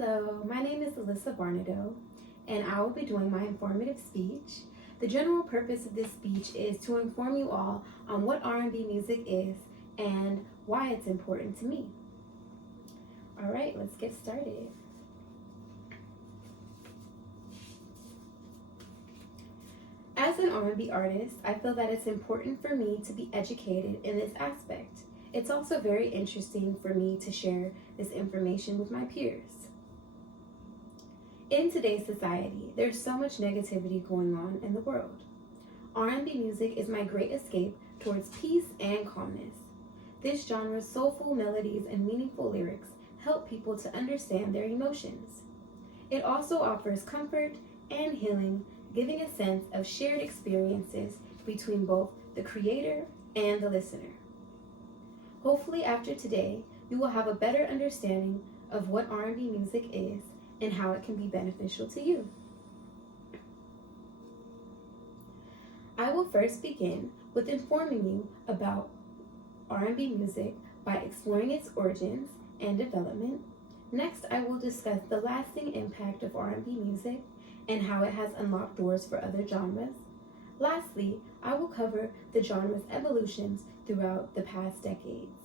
Hello, my name is Alyssa Barnado, and I will be doing my informative speech. The general purpose of this speech is to inform you all on what R&B music is and why it's important to me. All right, let's get started. As an R&B artist, I feel that it's important for me to be educated in this aspect. It's also very interesting for me to share this information with my peers. In today's society, there's so much negativity going on in the world. R&B music is my great escape towards peace and calmness. This genre's soulful melodies and meaningful lyrics help people to understand their emotions. It also offers comfort and healing, giving a sense of shared experiences between both the creator and the listener. Hopefully after today, you will have a better understanding of what R&B music is and how it can be beneficial to you. I will first begin with informing you about R&B music by exploring its origins and development. Next, I will discuss the lasting impact of R&B music and how it has unlocked doors for other genres. Lastly, I will cover the genre's evolutions throughout the past decades.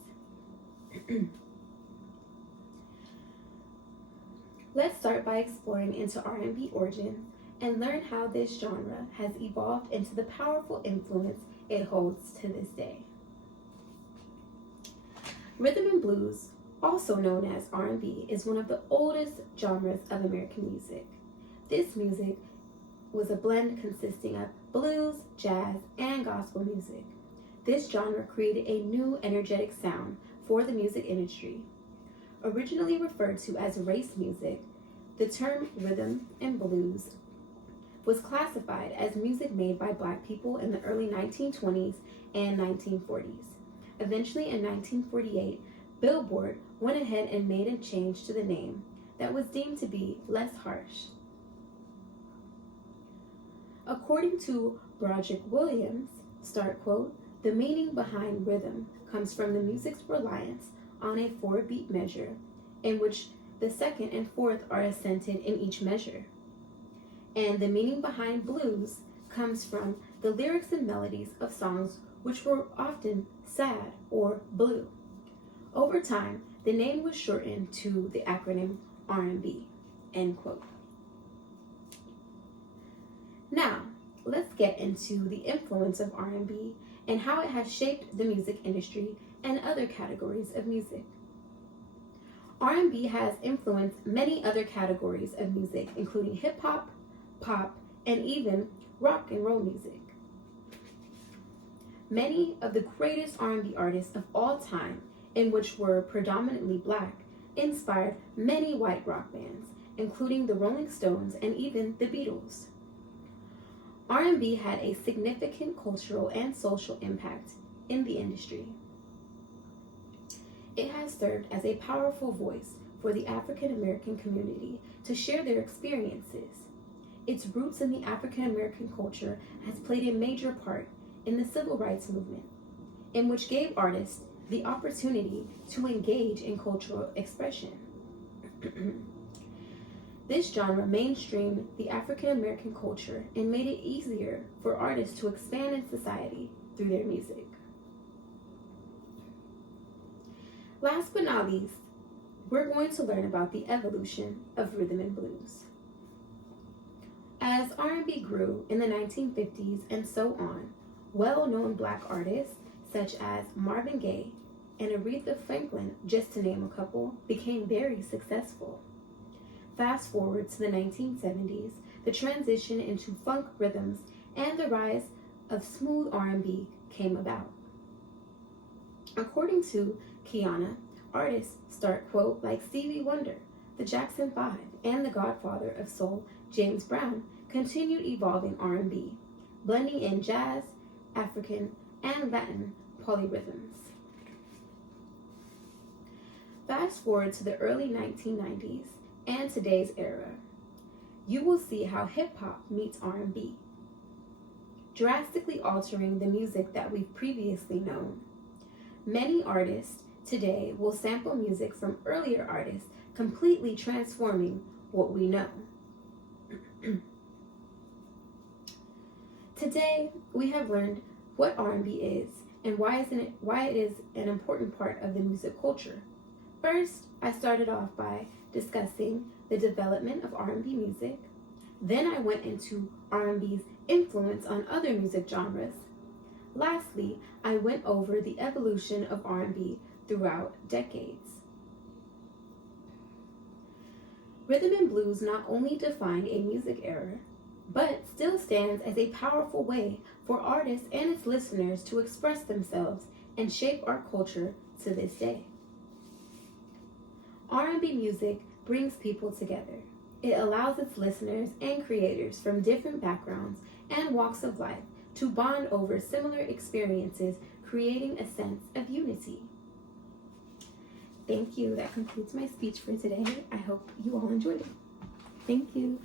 Let's start by exploring into R&B origins and learn how this genre has evolved into the powerful influence it holds to this day. Rhythm and blues, also known as R&B, is one of the oldest genres of American music. This music was a blend consisting of blues, jazz, and gospel music. This genre created a new energetic sound for the music industry. Originally referred to as race music, the term rhythm and blues was classified as music made by Black people in the early 1920s and 1940s. Eventually in 1948, Billboard went ahead and made a change to the name that was deemed to be less harsh. According to Broderick Williams, start quote, "The meaning behind rhythm comes from the music's reliance on a 4-beat measure, in which the second and fourth are accented in each measure. And the meaning behind blues comes from the lyrics and melodies of songs which were often sad or blue. Over time, the name was shortened to the acronym R&B, end quote." Now, let's get into the influence of R&B and how it has shaped the music industry and other categories of music. R&B has influenced many other categories of music, including hip-hop, pop, and even rock and roll music. Many of the greatest R&B artists of all time, in which were predominantly Black, inspired many white rock bands, including the Rolling Stones and even the Beatles. R&B had a significant cultural and social impact in the industry. It has served as a powerful voice for the African American community to share their experiences. Its roots in the African American culture has played a major part in the civil rights movement, in which gave artists the opportunity to engage in cultural expression. This genre mainstreamed the African American culture and made it easier for artists to expand in society through their music. Last but not least, we're going to learn about the evolution of rhythm and blues. As R&B grew in the 1950s and so on, well-known Black artists such as Marvin Gaye and Aretha Franklin, just to name a couple, became very successful. Fast forward to the 1970s, the transition into funk rhythms and the rise of smooth R&B came about. According to Kiana, artists start quote like Stevie Wonder, the Jackson 5, and the godfather of soul, James Brown, continued evolving R&B, blending in jazz, African, and Latin polyrhythms. Fast forward to the early 1990s and today's era, you will see how hip-hop meets R&B, drastically altering the music that we've previously known. Many artists today will sample music from earlier artists completely transforming what we know. Today, we have learned what R&B is and why it is an important part of the music culture. First, I started off by discussing the development of R&B music. Then I went into R&B's influence on other music genres. Lastly, I went over the evolution of R&B throughout decades. Rhythm and blues not only defined a music era, but still stands as a powerful way for artists and its listeners to express themselves and shape our culture to this day. R&B music brings people together. It allows its listeners and creators from different backgrounds and walks of life to bond over similar experiences, creating a sense of unity. Thank you. That concludes my speech for today. I hope you all enjoyed it. Thank you.